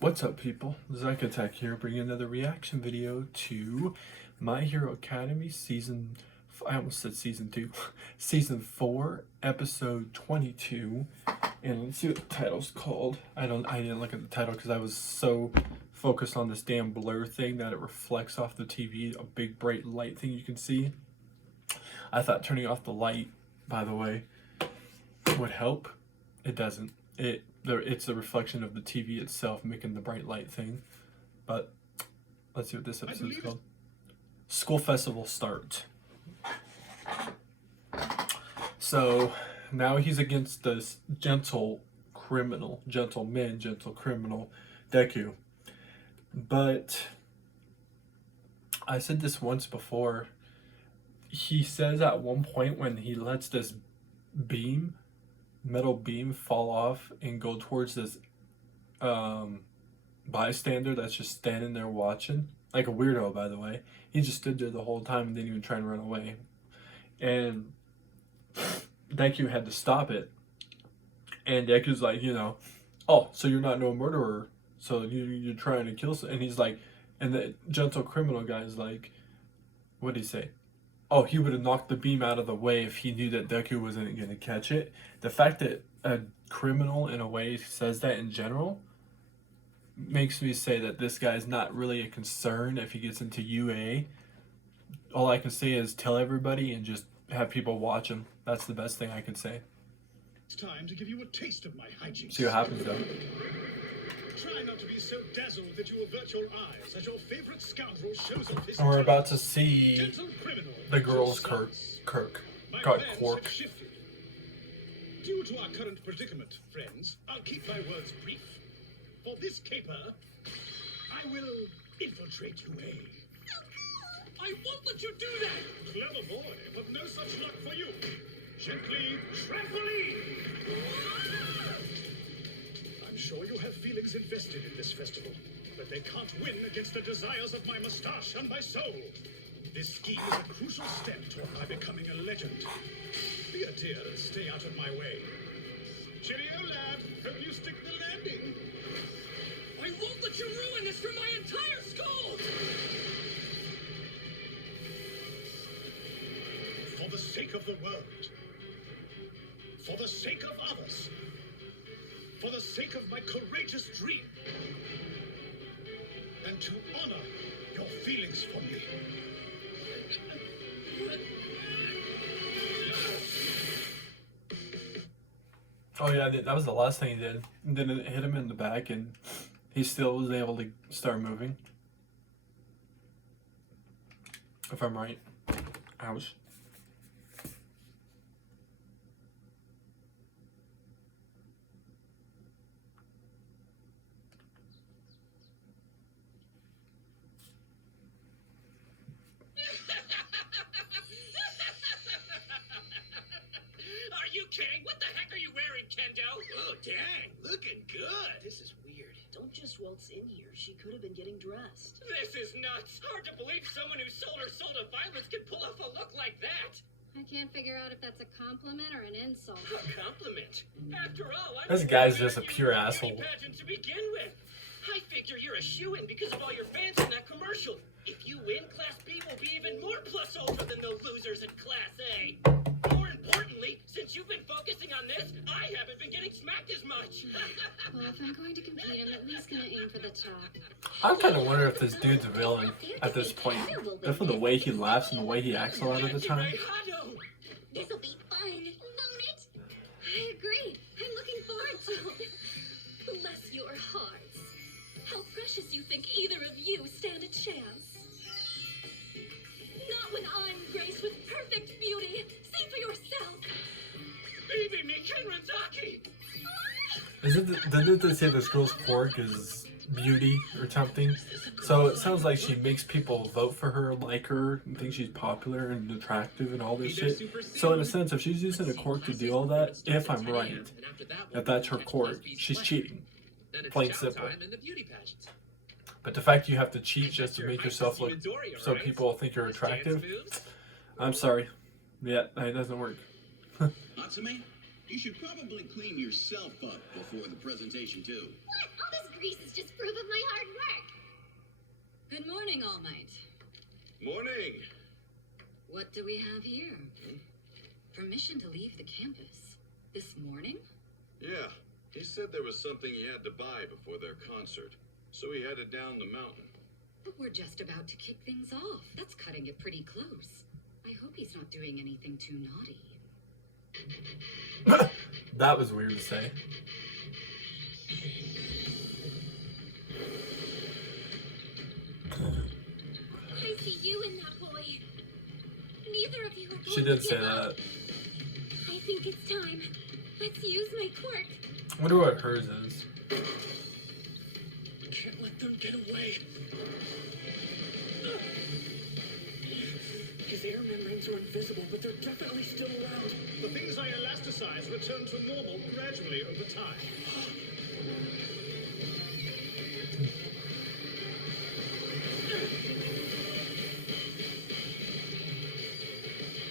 What's up, people? Zach Attack here, bringing another reaction video to My Hero Academy I almost said season 2, season 4, episode 22. And let's see what the title's called. I didn't look at the title because I was so focused on this damn blur thing that it reflects off the TV, a big bright light thing you can see. I thought turning off the light, by the way, would help. It doesn't. It's a reflection of the TV itself making the bright light thing. But let's see what this episode is called. School festival start. So now he's against this gentle criminal, Deku. But I said this once before. He says at one point when he lets this metal beam fall off and go towards this bystander that's just standing there watching, like a weirdo, by the way. He just stood there the whole time and didn't even try and run away, and Deku had to stop it. And Deku's like, oh, so you're not no murderer, so you're trying to kill and he's like, and the gentle criminal guy is like, what did he say? Oh, he would have knocked the beam out of the way if he knew that Deku wasn't going to catch it. The fact that a criminal, in a way, says that in general makes me say that this guy's not really a concern if he gets into UA. All I can say is tell everybody and just have people watch him. That's the best thing I can say. It's time to give you a taste of my hijinks. See what happens, though. Try not to be so dazzled that you avert your eyes as your favorite scoundrel shows off his And we're about to see the girl's Quirk. Due to our current predicament, friends, I'll keep my words brief. For this caper, I will infiltrate UA. I won't let you do that! Clever boy, but no such luck for you. Gently trampoline! I'm sure you have feelings invested in this festival, but they can't win against the desires of my mustache and my soul. This scheme is a crucial step toward my becoming a legend. Be a dear and stay out of my way. Cheerio, lad. Hope you stick the landing. I won't let you ruin this for my entire school! For the sake of the world. For the sake of others. For the sake of my courageous dream. And to honor your feelings for me. Oh yeah, that was the last thing he did. And then it hit him in the back and he still was able to start moving. If I'm right. Ouch. Are you kidding? What the heck are you wearing, Kendo? Oh, dang. Looking good. This is weird. Don't just waltz in here. She could have been getting dressed. This is nuts. Hard to believe someone who sold her soul to violence can pull off a look like that. I can't figure out if that's a compliment or an insult. A compliment? After all, This guy's just a pure asshole. Pageant to begin with. I figure you're a shoo-in because of all your fans in that commercial. If you win, Class B will be even more plus ultra than those losers in Class A. More importantly, since you've been focusing on this, I haven't been getting smacked as much. Well, if I'm going to compete, I'm at least going to aim for the top. I'm kind of wondering if this dude's a villain at this point. Definitely the way he laughs and the way he acts a lot of the time. This'll be fun, won't it? I agree. I'm looking forward to it. Bless your hearts. How precious you think either of you stand a chance. Not when I'm graced with perfect beauty. See for yourself. Baby me, Kenranzaki! Didn't they say this girl's quirk is beauty or something? So it sounds like she makes people vote for her, like her, and think she's popular and attractive and all this shit. So in a sense, if she's using a quirk to do all that, if I'm right, if that's her quirk, she's cheating. Plain simple. But the fact you have to cheat just to make yourself look so people think you're attractive, I'm sorry. Yeah, it doesn't work. Natsume, You should probably clean yourself up before the presentation, too. What? All this grease is just proof of my hard work. Good morning, All Might. Morning. What do we have here? Permission to leave the campus. This morning? Yeah, he said there was something he had to buy before their concert, so he headed down the mountain. But we're just about to kick things off. That's cutting it pretty close. I hope he's not doing anything too naughty. That was weird to say. I see you in that boy. Neither of you are going She did to say give up. that. I think it's time. Let's use my quirk. I wonder what hers is. Can't let them get away. His air membranes are invisible, but they're definitely still around. The things I elasticize return to normal gradually over time.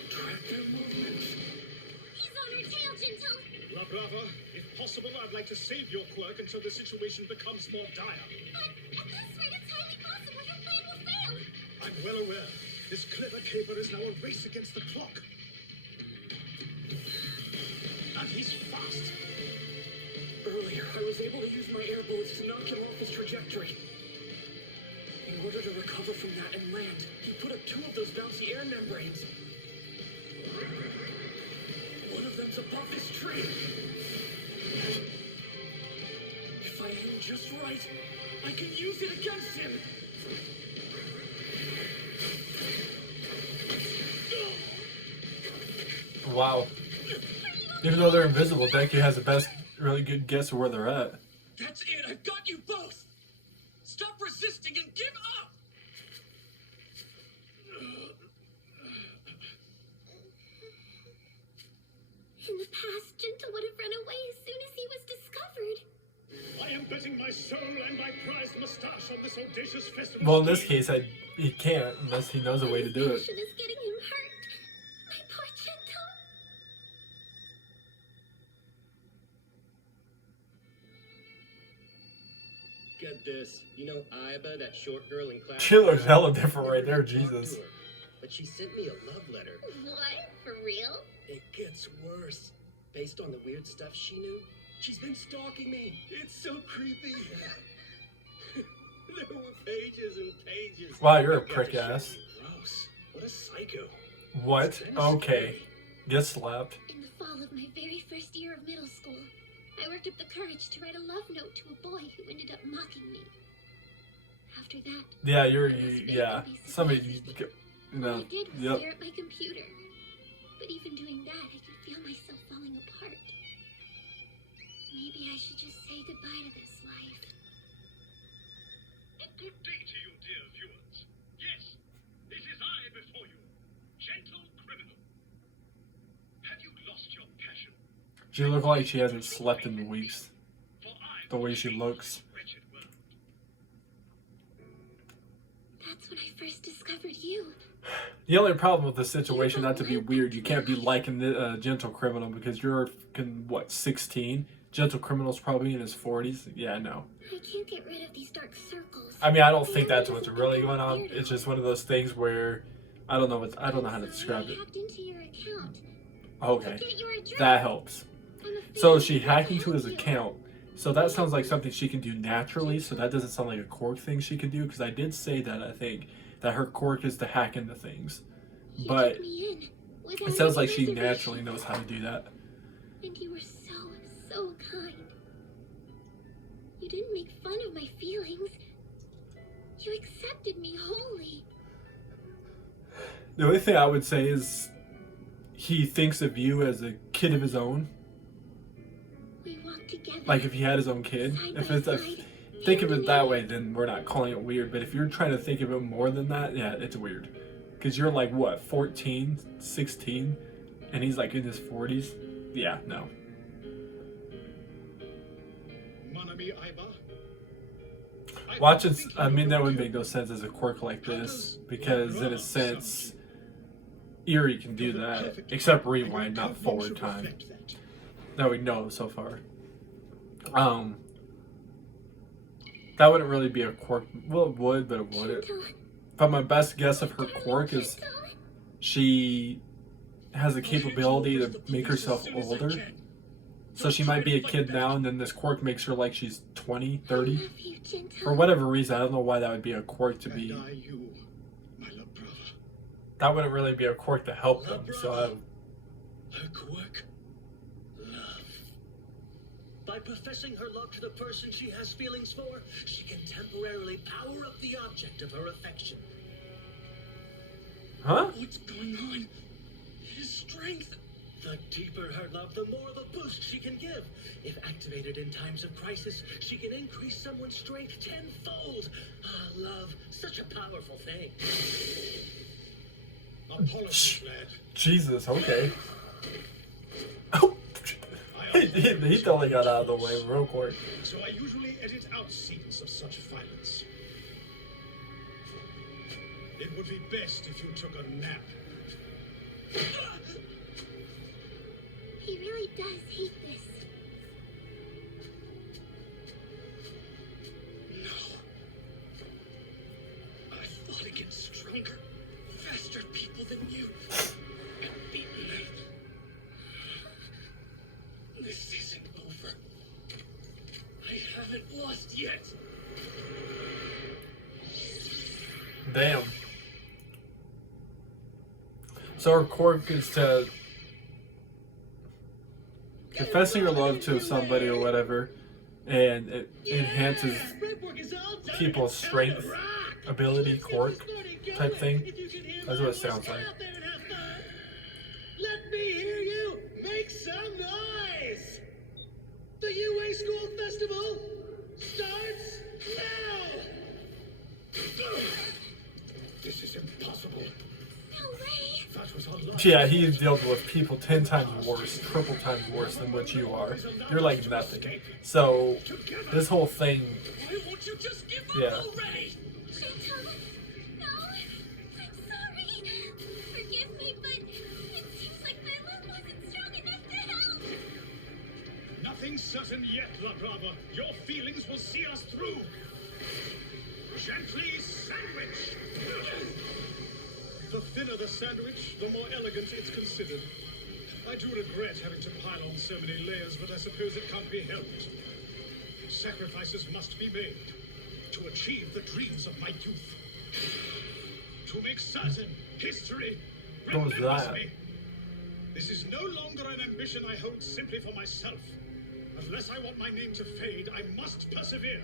Track their movements. He's on our tail, Gentle. La Brava, if possible, I'd like to save your quirk until the situation becomes more dire. But at this rate, it's highly possible your plan will fail. I'm well aware. This clever caper is now a race against the clock. And he's fast. Earlier, I was able to use my air bullets to knock him off his trajectory. In order to recover from that and land, he put up 2 of those bouncy air membranes. One of them's above his tree. If I aim just right, I can use it against him. Wow. Even though they're invisible, Deku has the best, really good guess of where they're at. That's it. I've got you both. Stop resisting and give up. In the past, Gentle would have run away as soon as he was discovered. I am betting my soul and my prized mustache on this audacious festival. Well, in this case, he can't unless he knows a way to do it. His passion is getting him hurt. My poor Gentle. Get this. You know Iba, that short girl in class? She looks hella different right there, Jesus. But she sent me a love letter. What? For real? It gets worse. Based on the weird stuff she knew, she's been stalking me. It's so creepy. There were pages and pages. Wow, you're a You got prick to show ass. me. Gross. What a psycho. What? Okay. Get slapped. In the fall of my very first year of middle school, I worked up the courage to write a love note to a boy who ended up mocking me. After that, Yeah, yeah. somebody, all no, I did was yep. stare at my computer. But even doing that, I could feel myself falling apart. Maybe I should just say goodbye to this life. A good day to you, dear viewers. Yes, it is I before you, gentle criminal. Have you lost your passion? She looks like she hasn't slept in weeks. For I The way she looks. wretched world. That's when I first discovered you. The only problem with the situation, not to be weird, you can't be liking the gentle criminal because you're what, 16? Gentle criminal's probably in his 40s. Yeah, no. I can't get rid of these dark circles. I mean, I don't think that's what's really going on. It's just one of those things where I don't know how to describe it. I hacked into your account. Okay, To get your address. that helps. I'm So afraid she I hacked can't into his help you. account. So that sounds like something she can do naturally. So that doesn't sound like a quirk thing she can do. Because I did say that, I think, that her quirk is to hack into things. You But took me in without it sounds like any she reservation. naturally knows how to do that. And you were so kind. You didn't make fun of my feelings. You accepted me wholly. The only thing I would say is he thinks of you as a kid of his own. We walked together. Like if he had his own kid. Side If by it's a, side, think of hand it in that hand. way, then we're not calling it weird. But if you're trying to think of it more than that, yeah, it's weird. Because you're like, what, 14, 16? And he's like in his 40s? Yeah, no. Mon ami Iba. Watching, I mean, that would make no sense as a quirk like this. Because in a sense, Eerie can do that. Except rewind, not forward time. that we know of so far. That wouldn't really be a quirk. Well, it would, but it wouldn't. But my best guess of her quirk is she has the capability to make herself older. So she might be a kid now, and then this quirk makes her like she's 20, 30. For whatever reason, I don't know why that would be a quirk to be. And I you, my love brother. That wouldn't really be a quirk to help them. So Her quirk? Love. By professing her love to the person she has feelings for, she can temporarily power up the object of her affection. huh? What's going on? His strength. The deeper her love, the more of a boost she can give. If activated in times of crisis, she can increase someone's strength tenfold. Ah, love, such a powerful thing. Apologies, lad. Jesus. Okay. Oh, he totally got out of the way real quick. So I usually edit out scenes of such violence. It would be best if you took a nap. He really does hate this. No. I fought against stronger, faster people than you. And beaten them. This isn't over. I haven't lost yet. Damn. So her quirk is to confessing your love to somebody or whatever, and it enhances people's strength, ability, quirk type thing. That's what it sounds like. Let me hear you make some noise. The UA School Festival starts now. This is impossible. No way. That was a lot. Yeah, he's dealt with people 10 times worse, triple times worse than what you are. You're like nothing. So, this whole thing, Why won't you just give up Yeah. already? Shinto, no. I'm sorry. Forgive me, but it seems like my love wasn't strong enough to help. Nothing certain yet, La Brava. Your feelings will see us through. Gently sandwich. The thinner the sandwich, the more elegant it's considered. I do regret having to pile on so many layers, but I suppose it can't be helped. Sacrifices must be made to achieve the dreams of my youth. To make certain history What was remembers that? me. This is no longer an ambition I hold simply for myself. Unless I want my name to fade, I must persevere.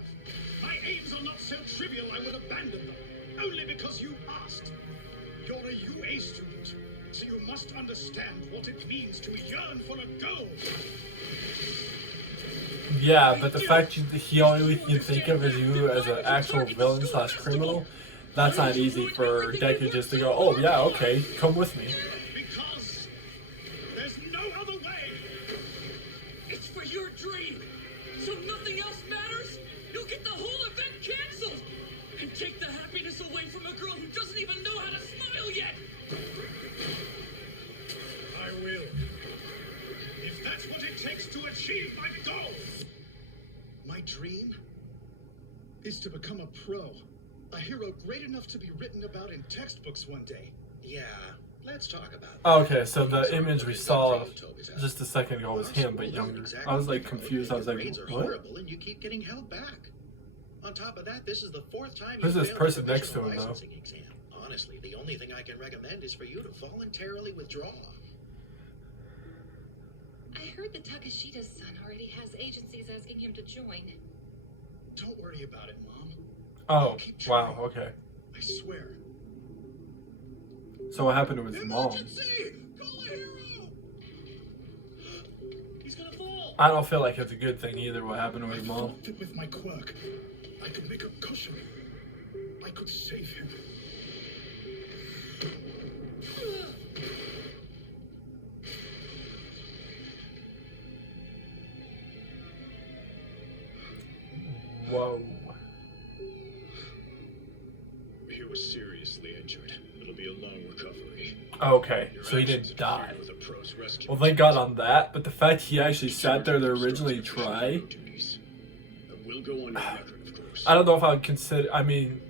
My aims are not so trivial I would abandon them, only because you asked. You're a UA student, so you must understand what it means to yearn for a goal. yeah, but the fact he only can think of as you as an actual villain / criminal, that's not easy for Deku just to go, oh yeah, okay, come with me. Because there's no other way. It's for your dream. So nothing else matters? You'll get the whole event canceled. And take the happiness away from a girl who doesn't even know how to smile yet. I will. If that's what it takes to achieve my goal. My dream is to become a pro. A hero great enough to be written about in textbooks one day. Yeah, let's talk about Okay, so the image we saw just a second ago was him, but younger. I was like confused. I was like, grades are what? horrible and you keep getting held back. On top of that, this is the 4th time Who's you this failed person the next to professional him, though? licensing exam. Honestly, the only thing I can recommend is for you to voluntarily withdraw. I heard that Takashida's son already has agencies asking him to join. Don't worry about it, Mom. Oh, wow, okay. I swear. So what happened to his mom? Emergency! Call a hero! He's gonna fall. I don't feel like it's a good thing either what happened to his mom. Thought that with my quirk, I could make a cushion. I could save him. Whoa. He was seriously injured. It'll be a long recovery. Okay, Your so he actions didn't die. interfere with a pro's rescue Well, thank God on that, but the fact he mission. actually sat there to originally Instructions for try, duties. That will go on your record, of course. I don't know if I would consider, I mean,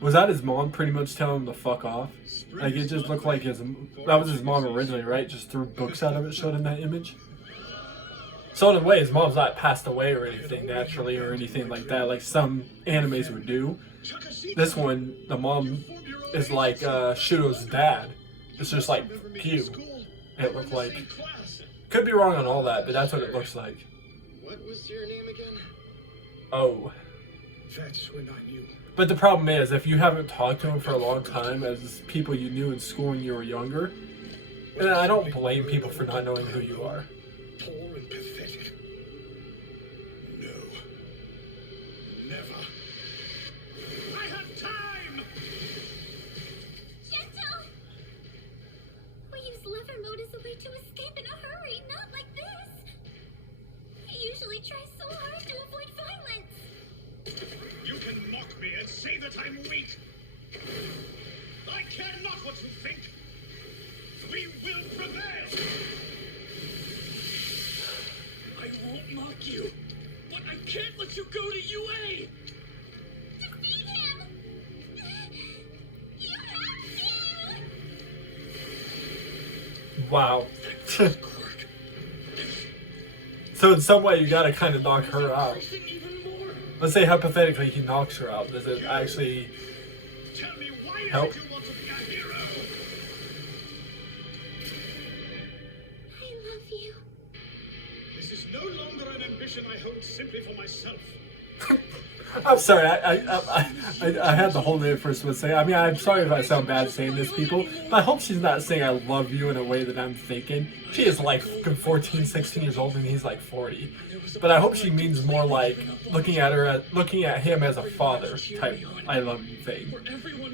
was that his mom pretty much telling him to fuck off? Like, it just looked like that was his mom originally, right? Just threw books out of it, showed him that image. So in a way, his mom's not passed away or anything naturally or anything like that, like some animes would do. This one, the mom is like Shudo's dad. It's just like Pew. It looked like. Could be wrong on all that, but that's what it looks like. What was your name again? Oh. That's when I knew. But the problem is, if you haven't talked to him for a long time as people you knew in school when you were younger, and I don't blame people for not knowing who you are. Poor and pathetic. No. Never. I have time! Gentle! We use lever mode as a way to escape in a hurry, not like this. He usually tries so hard to avoid violence. You can mock me and say that I'm weak. I care not what you think. We will prevail. I won't mock you, but I can't let you go to UA! Defeat him! You have to! Wow. So in some way, you gotta kind of knock her out. Even more. Let's say hypothetically he knocks her out. Does it actually Tell me why help? you want to be a hero? I love you. This is no longer an ambition I hold simply for myself. I'm sorry, I had the whole name first one say. I mean, I'm sorry if I sound bad saying this, people, but I hope she's not saying I love you in a way that I'm thinking. She is like 14, 16 years old, and he's like 40. But I hope she means more like looking at him as a father type I love you thing.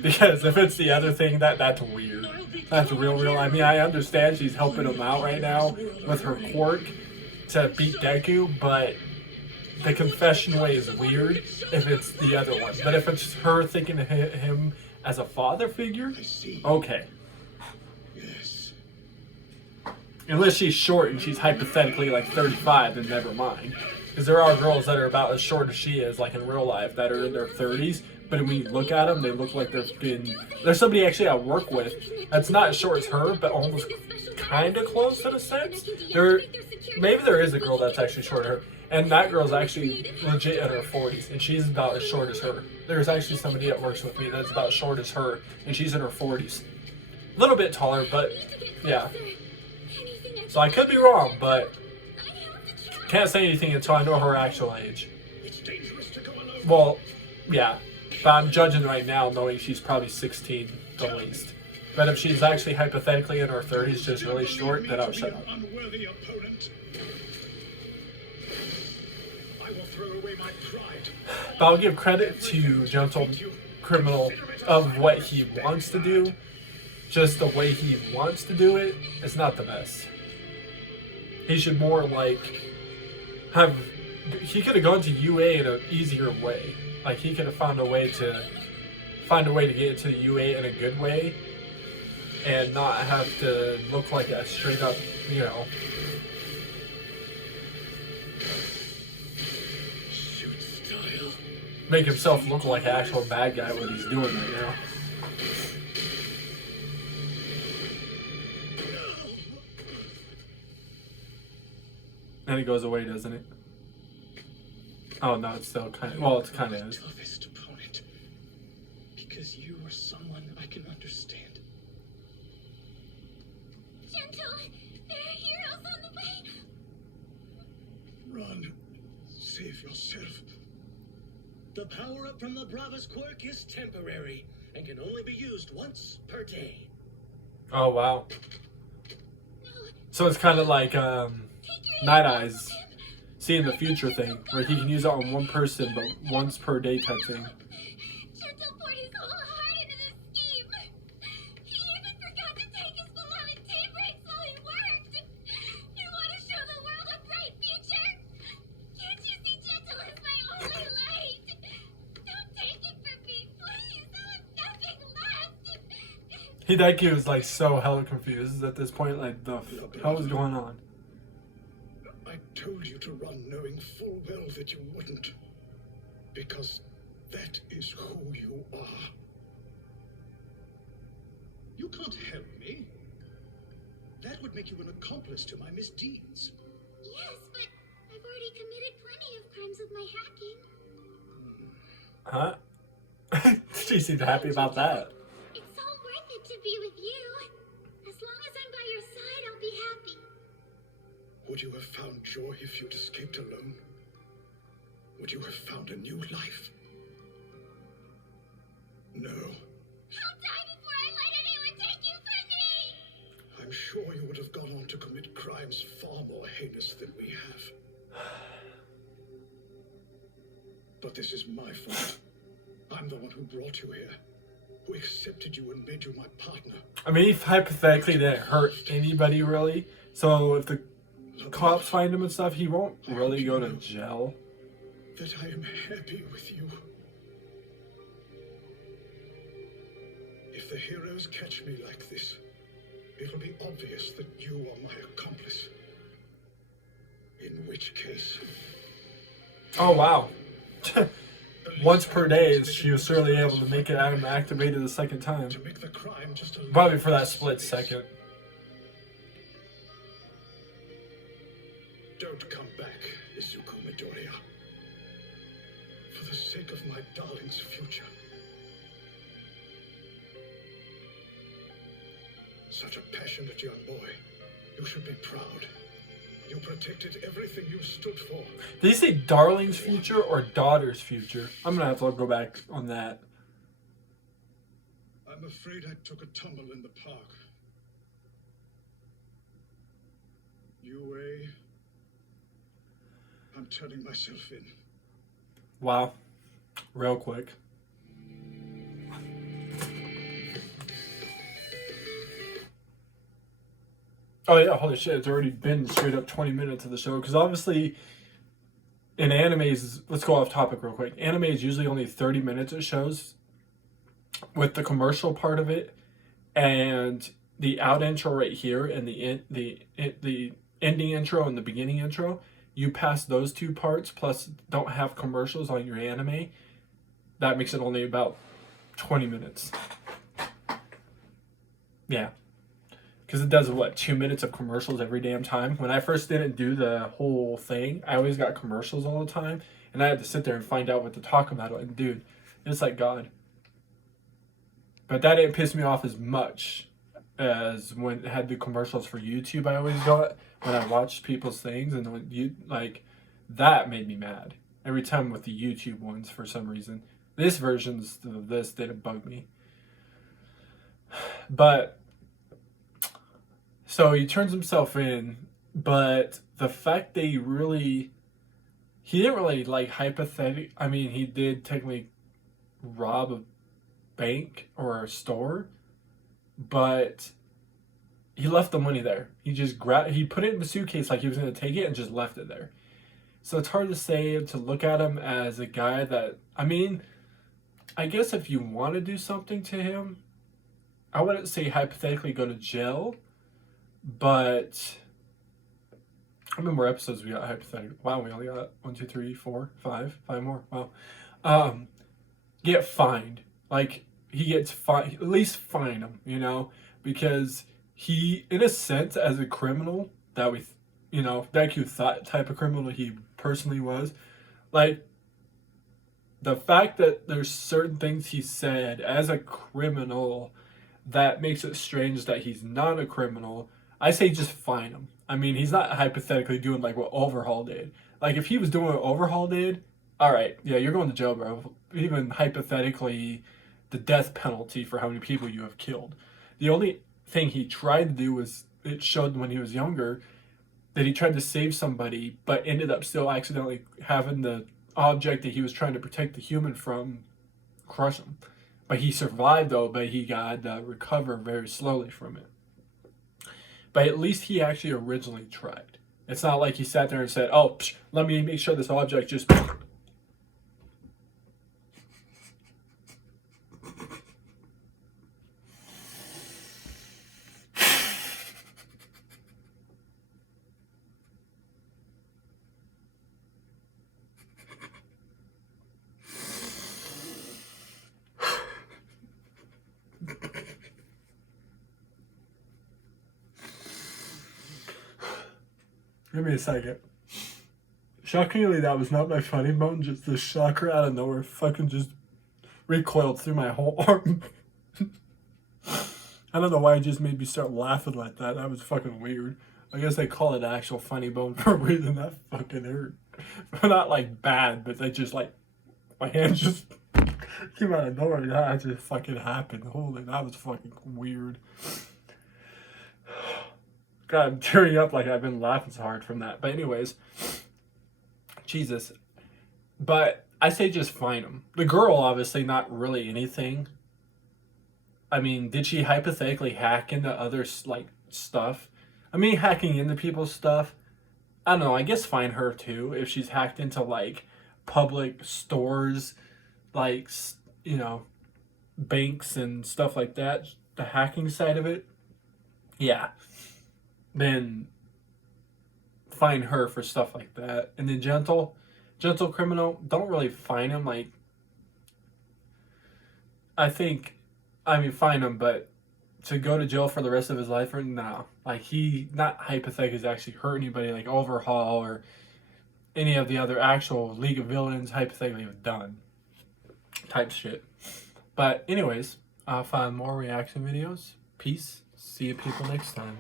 Because if it's the other thing, that's weird. That's real. I mean, I understand she's helping him out right now with her quirk to beat Deku, but the confession way is weird if it's the other one. But if it's her thinking of him as a father figure, okay. Yes. Unless she's short and she's hypothetically like 35, then never mind. Because there are girls that are about as short as she is, like in real life, that are in their 30s. But when you look at them, they look like there's somebody actually I work with that's not as short as her, but almost kind of close in a sense. Maybe there is a girl that's actually short of her. And that girl's actually legit in her 40s, and she's about as short as her. There's actually somebody that works with me that's about as short as her, and she's in her 40s. A little bit taller, but yeah. So I could be wrong, but can't say anything until I know her actual age. It's dangerous to go alone. Well, yeah. But I'm judging right now knowing she's probably 16 the least. But if she's actually hypothetically in her 30s, just really short, then I'll shut up. Unworthy opponent. I will throw away my pride. But I'll give credit to Gentle Criminal of what he wants to do. Just the way he wants to do it, it's not the best. He should more like he could have gone to UA in an easier way. Like he could have found a way to get into the UA in a good way and not have to look like a straight up, make himself look like an actual bad guy what he's doing right now. And it goes away, doesn't it? Oh no, it's still kind of, well, it's kind of is. Toughest opponent. Because you are someone I can understand. Gentle! There are heroes on the way! Run. Save yourself. The power-up from the Bravas quirk is temporary and can only be used once per day. Oh wow. So it's kind of like Night Eyes, seeing the future thing, where he can use it on one person but once per day type thing. Gentle poured his whole heart into this scheme. He even forgot to take his beloved tea breaks while he worked. You want to show the world a bright future? Can't you see Gentle as my only light? That kid was like so hella confused at this point. Like, the hell was going on? I told you to run knowing full well that you wouldn't. Because that is who you are. You can't help me. That would make you an accomplice to my misdeeds. Yes, but I've already committed plenty of crimes with my hacking. Huh? She seemed happy about that. It's all worth it to be with you. As long as I'm by your side, I'll be happy. Would you have found joy if you'd escaped alone? Would you have found a new life? No. I'll die before I let anyone take you from me! I'm sure you would have gone on to commit crimes far more heinous than we have. But this is my fault. I'm the one who brought you here, who accepted you and made you my partner. I mean, if hypothetically that hurt anybody really, so if the cops find him and stuff, he won't really go to jail. That I am happy with you. If the heroes catch me like this, it'll be obvious that you are my accomplice. In which case... Oh, wow. Once per day, she was certainly able to make it activated the second time. To make the crime just a Probably little for that less split space. second. Don't come back, Izuku Midoriya. For the sake of my darling's future. Such a passionate young boy. You should be proud. You protected everything you stood for. Did he say darling's future or daughter's future? I'm gonna have to go back on that. I'm afraid I took a tumble in the park. UA, I'm turning myself in. Wow. Real quick. Oh yeah, holy shit, it's already been straight up 20 minutes of the show. Because obviously, in animes, let's go off topic real quick. Anime is usually only 30 minutes of shows with the commercial part of it. And the out intro right here and the ending intro and the beginning intro, you pass those two parts, plus don't have commercials on your anime, that makes it only about 20 minutes. Yeah. Because it does, what, 2 minutes of commercials every damn time? When I first didn't do the whole thing, I always got commercials all the time. And I had to sit there and find out what to talk about. And dude, it's like God. But that didn't piss me off as much as when it had the commercials for YouTube I always got when I watched people's things. And when you, like, that made me mad. Every time with the YouTube ones for some reason. This versions of this didn't bug me. But... so he turns himself in, but the fact that he didn't really like hypothetic. I mean, he did technically rob a bank or a store, but he left the money there. He just he put it in the suitcase like he was going to take it and just left it there. So it's hard to say, to look at him as a guy that, I mean, I guess if you want to do something to him, I wouldn't say hypothetically go to jail. But how many more episodes we got hypothetically? Wow, we only got 1, 2, 3, 4, 5 more. Wow. Get fined. Like, he gets fined. At least fine him, you know? Because he, in a sense, as a criminal that we, you know, that you thought type of criminal he personally was, like, the fact that there's certain things he said as a criminal that makes it strange that he's not a criminal. I say just fine him. I mean, he's not hypothetically doing like what Overhaul did. Like, if he was doing what Overhaul did, all right, yeah, you're going to jail, bro. Even hypothetically, the death penalty for how many people you have killed. The only thing he tried to do was, it showed when he was younger, that he tried to save somebody, but ended up still accidentally having the object that he was trying to protect the human from crush him. But he survived, though, but he got recover very slowly from it. But at least he actually originally tried. It's not like he sat there and said, oh, let me make sure this object just... Give me a second. Shockingly, that was not my funny bone. Just the shocker out of nowhere fucking just recoiled through my whole arm. I don't know why it just made me start laughing like that. That was fucking weird. I guess they call it actual funny bone for a reason. That fucking hurt. Not like bad, but they just like, my hand just came out of nowhere. That just fucking happened. Holy, that was fucking weird. God, I'm tearing up like I've been laughing so hard from that. But anyways, Jesus. But I say just find him. The girl, obviously, not really anything. I mean, did she hypothetically hack into other, like, stuff? I mean, hacking into people's stuff. I don't know. I guess find her, too. If she's hacked into, like, public stores, like, you know, banks and stuff like that. The hacking side of it. Yeah. Then find her for stuff like that. And then gentle criminal, don't really find him. Like, I mean, find him, but to go to jail for the rest of his life, or no. Like, he, not hypothetically, actually hurt anybody, like Overhaul or any of the other actual League of Villains hypothetically have done type shit. But anyways, I'll find more reaction videos. Peace. See you people next time.